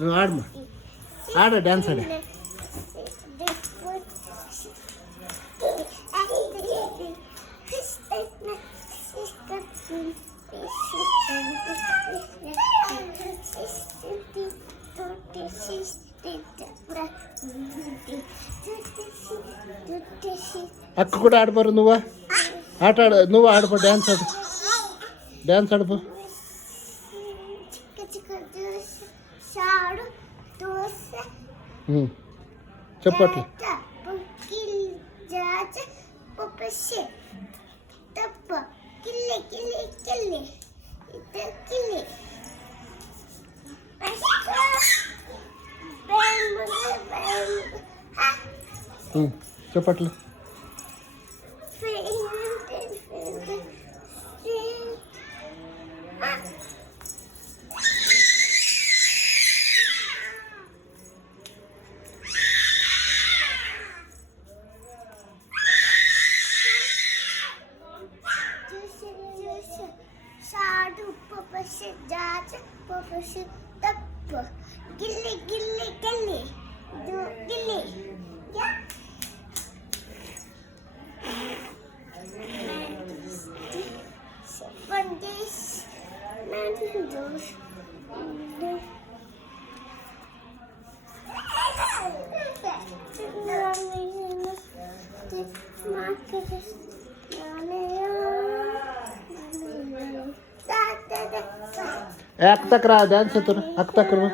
నువ్వు ఆడమ్మా, ఆడ డ్యాన్స్ ఆడ. అక్క కూడా ఆడిపోరు. నువ్వా ఆట ఆడ, నువ్వు ఆడిపో, డ్యాన్స్ ఆడు, డ్యాన్స్ ఆడిపో. చెప్పట్లే. చెప్పట్లే. Gilly, gilly, gilly. Do gilly. Yeah. One days, nothing does. एक तक रहा ध्यान से, तो अक तक करो.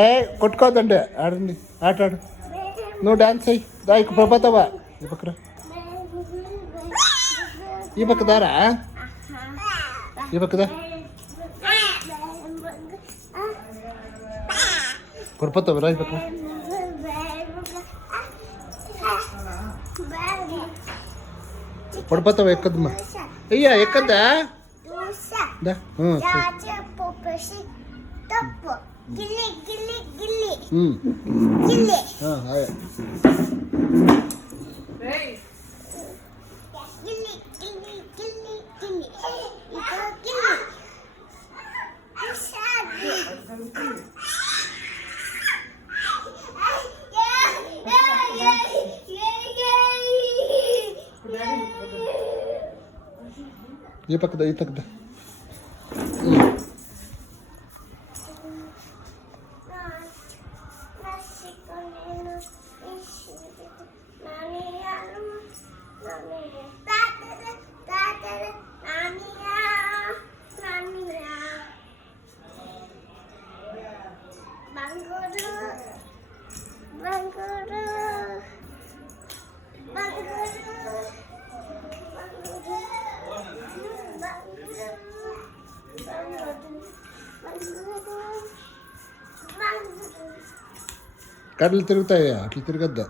ఏ కొట్టుకోదండి, ఆడండి, ఆట ఆడు. నువ్వు డాన్స్ అయ్యి దా, ఇక పోతావా? ఈ పక్కన, ఈ పక్క దారా, ఈ పక్కదా పడిపోతావు రా, ఈ పక్క పడిపోతావా? ఎక్కద్దమ్మా, అయ్యా ఎక్కద్దా. Gilly, gilly, gilly. Gilly. Hey. Gilly, gilly, gilly, gilly. Ito gilly. Masyado. Ye pakda, ye takda. కళ్ళు తిరుగుతాయా? అట్లా తిరగద్దా.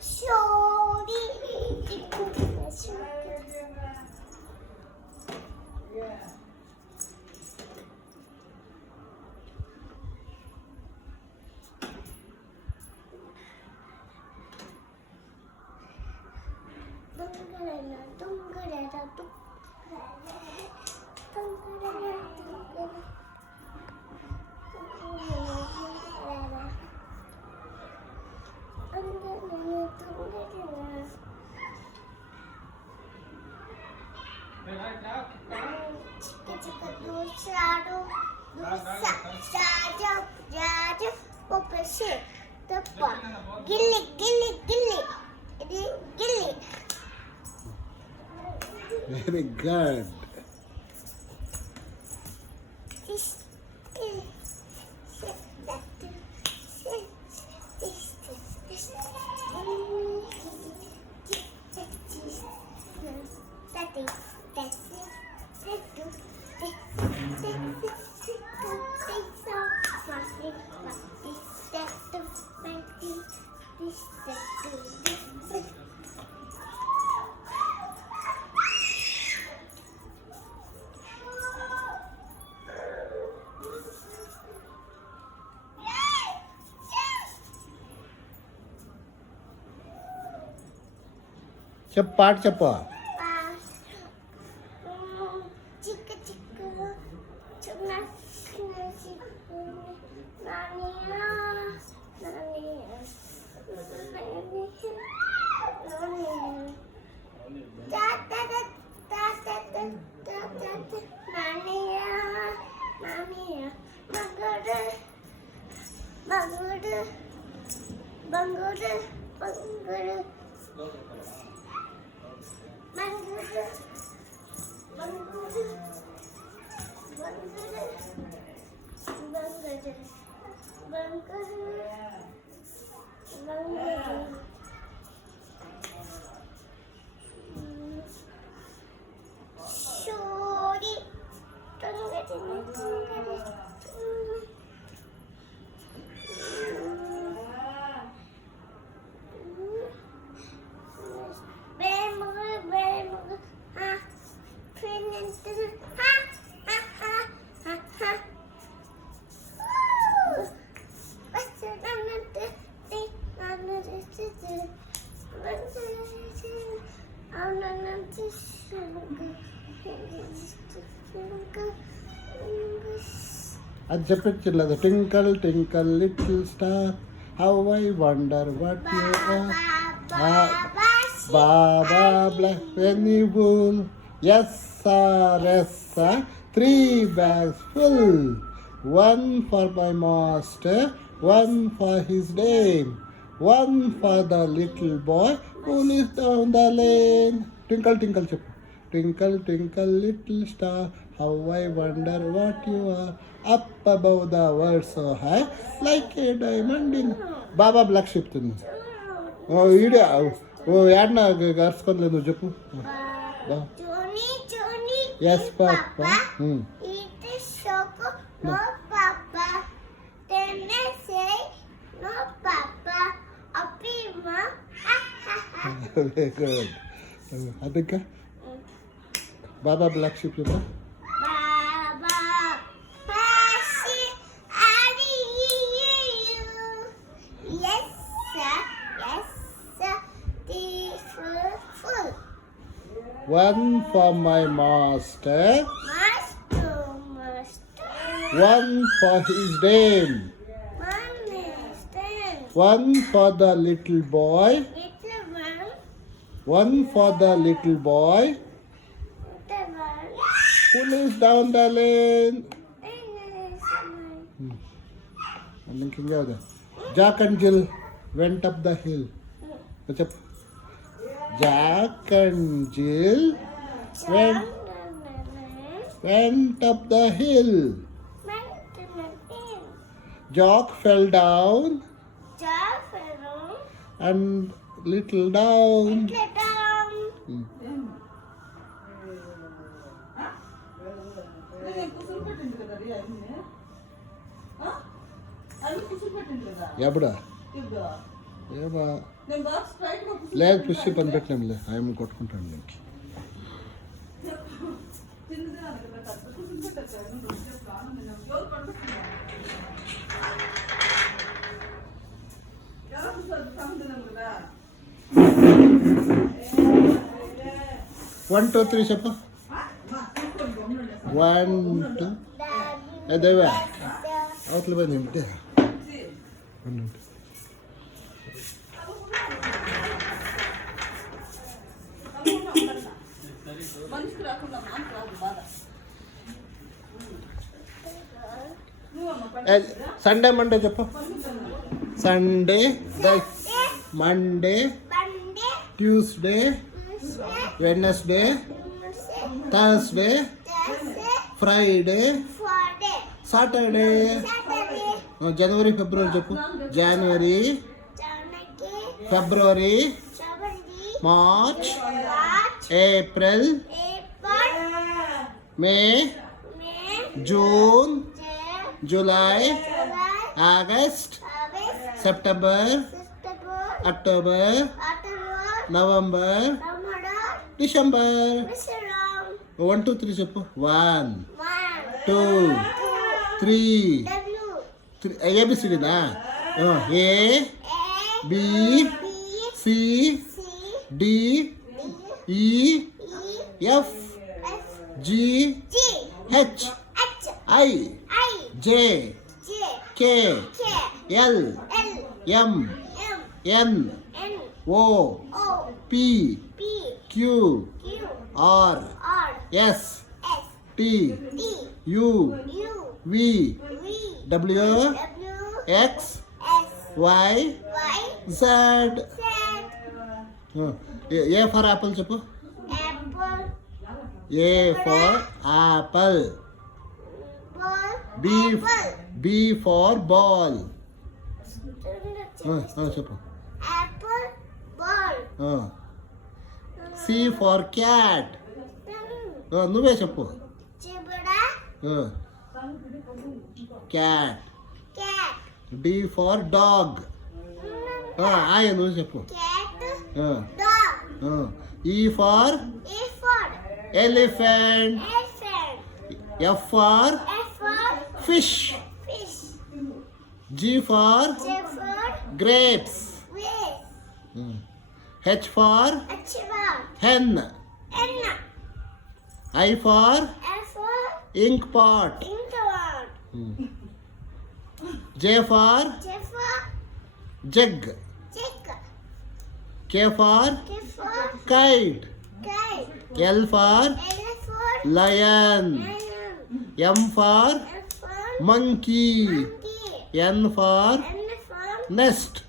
Sorry. Gilly, gilly, gilly. It is gilly. Very good. This is that. చెప్పు పాట చెప్పు. Chica, chica, chuna, chuna, chica, nania, nania, nania, da da da da da da da da da, nania, nania, bangudu, bangudu, bangudu, bangudu, bangudu. అది చెప్పించలేదు. Twinkle twinkle little star how I wonder what you are baa baa black penny bull yes sir yes sir 3 bags full, 1 for my master, 1 for his dame, 1 for the little boy who lives down the lane. Twinkle twinkle చెప్పు. Twinkle twinkle little star how I wonder what you are, up above the world so high like a diamond in. Baa baa black చెప్తుంది. ఈడే యాడ్న గరుచుకోలేదు నువ్వు చెప్పు. ఎస్ పాపా. Eat choco, no papa. Then I say no papa. Apima. Very good. అదిగా బాబా black ship చెప్పు. Baba, Pasi, Ari, you. Yes, sir. Yes, sir. This full. 1 for my master, Master. 1 for his dame, Master. 1 for the little boy, Little one. 1 for the little boy Little one. who lives down the lane. And ఇంకేం కదా. Jack and Jill went up the hill. చెప్పు. Jack and Jill went up the hill. Jock fell down and little down. ఎప్పుడా ఏమా నేను box straight గా లేదు పుష్టి పని పెట్టినాంలే ఆయన కొట్టుకుంటాను నేను చిన్నది నాకు పెట్టాలి కూర్చుంటాను నేను రోజు ప్రాణం నేను ఎవరు పడుకుంటున్నారు ఎవరు సార్ సందనం కదా 1 2 3 చెప్పు 1 2 అదేవా అవతల పోయి ఉంటే మనిషికి రాకుండా మాకు రాదు బాధ సండే మండే చెప్పు Sunday Monday Tuesday Wednesday Thursday Friday Saturday జనవరి ఫిబ్రవరి చెప్పు జనవరి ఫిబ్రవరి March April May June July August September October November December 1 2 3 చెప్పు 1 2 3 ఏబిసిడినా A B C D E F G H I J K L M N O P Q R S T U V W X Y Z A for apple చెప్పు A for Apple B for ball చెప్పు C for cat నువ్వే చెప్పు cat D for dog ఆయ నువ్వు చెప్పు E for elephant F for fish G for grapes H for hen I for ink pot J for jug K for kite L for lion M for monkey N for nest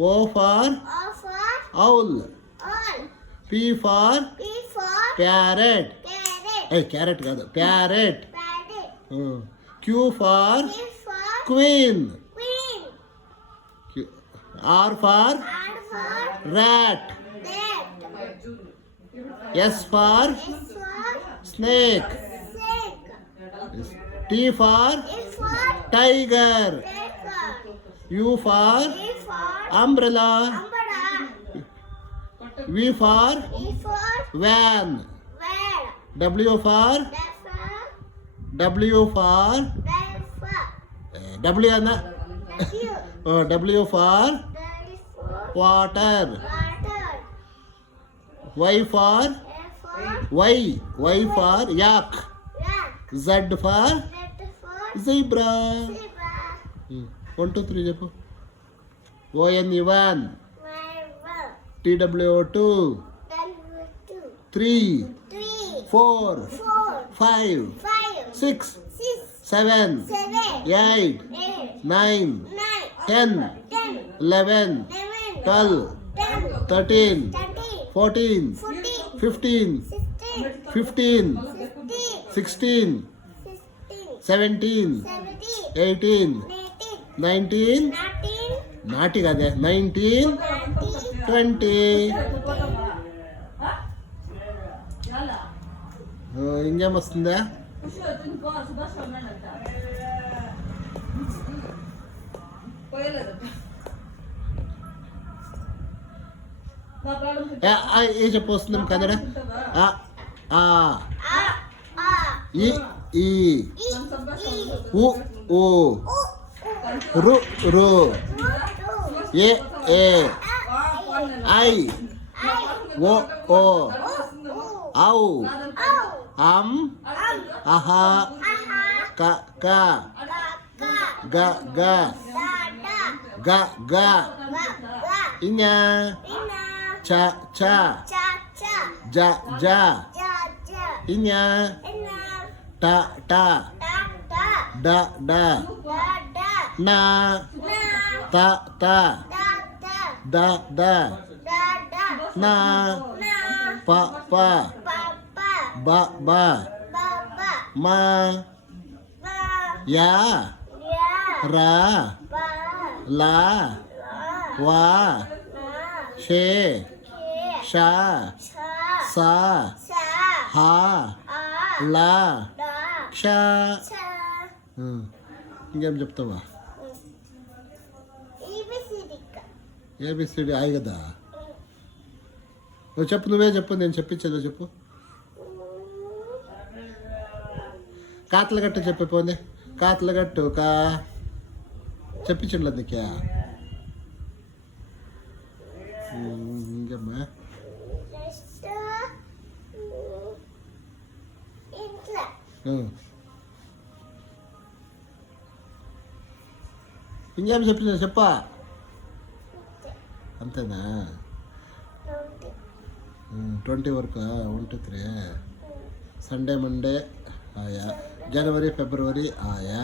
O for owl P for parrot hey carrot కాదు parrot Q for queen R for rat S for snake T for tiger U for umbrella V for van W for W అన్న W for water Y for yak Z for zebra 1 2 3 చెప్పు ONE 1 TWO 2 3 4 5 6 7 8 9 10 11 12 13 14 15 15 16 17 18 19 నాటి కదే 19 20 ఇంకేం వస్తుందా పోయలేదు నా ప్రాణం ఏ చెప్పు వస్తుంది కన్నడ ఆ ఆ ఈ ఈ నన్ను సంభాషణ ఉ ఓ రు రు ఏ ఏ ఐ ఓ ఓ ఔ అం అహా క క గ గ గ గ ఇన్య చ చ జ జ ఇన్య ట ట డ డ నా త త ద ద నా ప ప బ బ మా యా రా లా వా షే షా సా హా లా క్ష ఇంకేం చెప్తావా ఏబిసిడి ఆయి కదా నువ్వు చెప్పు నువ్వే చెప్పు నేను చెప్పించేదో చెప్పు కాతలగట్టు చెప్పి పోనీ కాతలగట్టు కా చెప్పించండి నీకే ఇంకేమ్మా ఇంకేం చెప్పించా చెప్పా అంతేనా 20 వరకు 1 2 3 సండే మండే ఆయా जनवरी फरवरी आया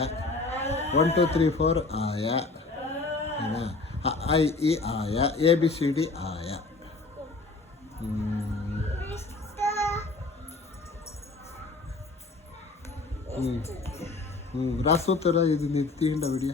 1 2 3 4 आया है ना आई ई आया ABCD आया रासोत्तर ಇದು ನಿಂತಿಂಡ ವಿಡಿಯೋ